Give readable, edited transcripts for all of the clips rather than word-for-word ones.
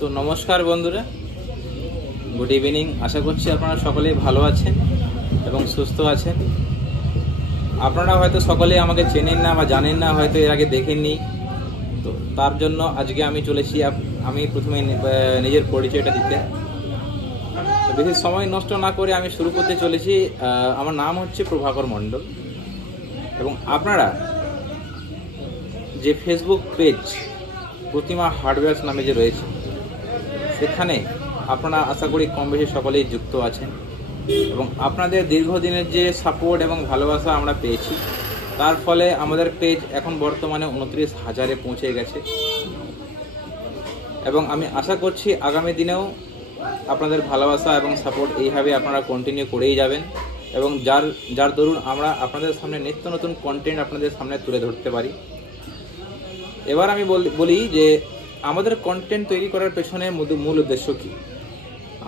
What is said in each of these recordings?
তো নমস্কার বন্ধুরা, গুড ইভিনিং। আশা করছি আপনারা সকলেই ভালো আছেন এবং সুস্থ আছেন। আপনারা হয়তো সকলেই আমাকে চেনেন না বা জানেন না, হয়তো এর আগে দেখেননি। তো তার জন্য আজকে আমি চলেছি, আমি প্রথমে নিজের পরিচয়টা দিতে। তো বেশি সময় নষ্ট না করে আমি শুরু করতে চলেছি। আমার নাম হচ্ছে প্রভাকর মণ্ডল এবং আপনারা যে ফেসবুক পেজ প্রতিমা হার্ডওয়্যারস নামে যে রয়েছে, সেখানে আপনারা আশা করি কম বেশি সকলেই যুক্ত আছেন এবং আপনাদের দীর্ঘদিনের যে সাপোর্ট এবং ভালোবাসা আমরা পেয়েছি, তার ফলে আমাদের পেজ এখন বর্তমানে 29,000-এ পৌঁছে গেছে এবং আমি আশা করছি আগামী দিনেও আপনাদের ভালোবাসা এবং সাপোর্ট এইভাবে আপনারা কন্টিনিউ করেই যাবেন এবং যার দরুন আমরা আপনাদের সামনে নিত্য নতুন কন্টেন্ট আপনাদের সামনে তুলে ধরতে পারি। এবার আমি বলি যে আমাদের কন্টেন্ট তৈরি করার পেছনে মূল উদ্দেশ্য কী।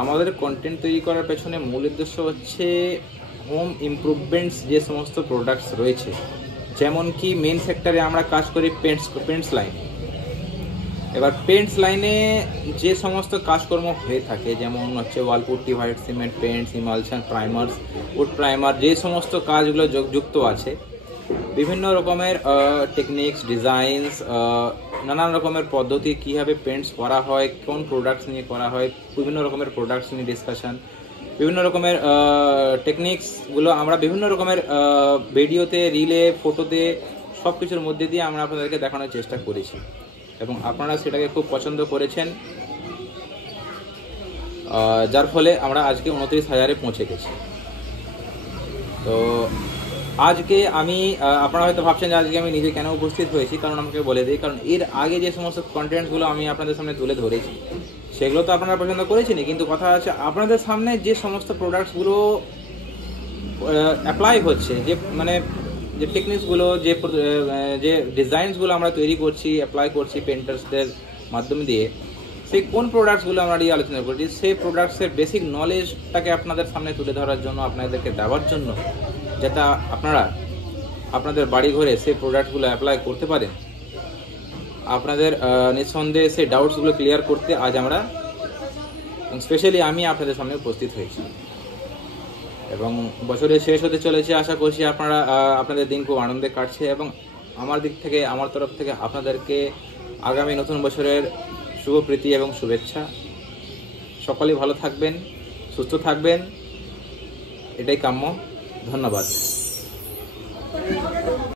আমাদের কন্টেন্ট তৈরি করার পেছনে মূল উদ্দেশ্য হচ্ছে হোম ইমপ্রুভমেন্টস যে সমস্ত প্রোডাক্টস রয়েছে, যেমন কি মেন সেক্টরে আমরা কাজ করি পেন্টস লাইনে। এবার পেন্টস লাইনে যে সমস্ত কাজকর্ম হয়ে থাকে, যেমন হচ্ছে wall putty, white cement, paints, emulsion, primers, wood primer, যে সমস্ত কাজগুলো যুক্ত আছে, বিভিন্ন রকমের টেকনিক্স, ডিজাইনস, নানান রকমের পদ্ধতি, কীভাবে পেন্টস করা হয়, কোন প্রোডাক্টস নিয়ে করা হয়, বিভিন্ন রকমের প্রোডাক্টস নিয়ে ডিসকাশন, বিভিন্ন রকমের টেকনিক্সগুলো আমরা বিভিন্ন রকমের ভিডিওতে, রিলে, ফটোতে, সব কিছুর মধ্যে দিয়ে আমরা আপনাদেরকে দেখানোর চেষ্টা করেছি এবং আপনারা সেটাকে খুব পছন্দ করেছেন, যার ফলে আমরা আজকে 29,000-এ পৌঁছে গেছি। তো আজকে আমি, আপনারা হয়তো ভাবছেন যে আজকে আমি নিজে কেন উপস্থিত হয়েছি, কারণ আমাকে বলে দিই। কারণ এর আগে যে সমস্ত কন্টেন্টসগুলো আমি আপনাদের সামনে তুলে ধরেছি, সেগুলো তো আপনারা পছন্দ করেছেনই, কিন্তু কথা আছে আপনাদের সামনে যে সমস্ত প্রোডাক্টসগুলো অ্যাপ্লাই হচ্ছে, যে টেকনিক্সগুলো, যে ডিজাইনসগুলো আমরা তৈরি করছি, অ্যাপ্লাই করছি পেন্টার্সদের মাধ্যম দিয়ে, সেই কোন প্রোডাক্টসগুলো আমরা নিয়ে আলোচনা করছি, সেই প্রোডাক্টসের বেসিক নলেজটাকে আপনাদের সামনে তুলে ধরার জন্য, আপনাদেরকে দেওয়ার জন্য, যাতে আপনারা আপনাদের বাড়ি ঘরে সেই প্রোডাক্টগুলো অ্যাপ্লাই করতে পারেন, আপনাদের নিঃসন্দেহে সেই ডাউটসগুলো ক্লিয়ার করতে আজ আমরা, স্পেশালি আমি আপনাদের সামনে উপস্থিত হয়েছি। এবং বছরের শেষ হতে চলেছে, আশা করছি আপনাদের দিন খুব আনন্দে কাটছে এবং আমার তরফ থেকে আপনাদেরকে আগামী নতুন বছরের শুভপ্রীতি এবং শুভেচ্ছা। সকলেই ভালো থাকবেন, সুস্থ থাকবেন, এটাই কাম্য। ধন্যবাদ।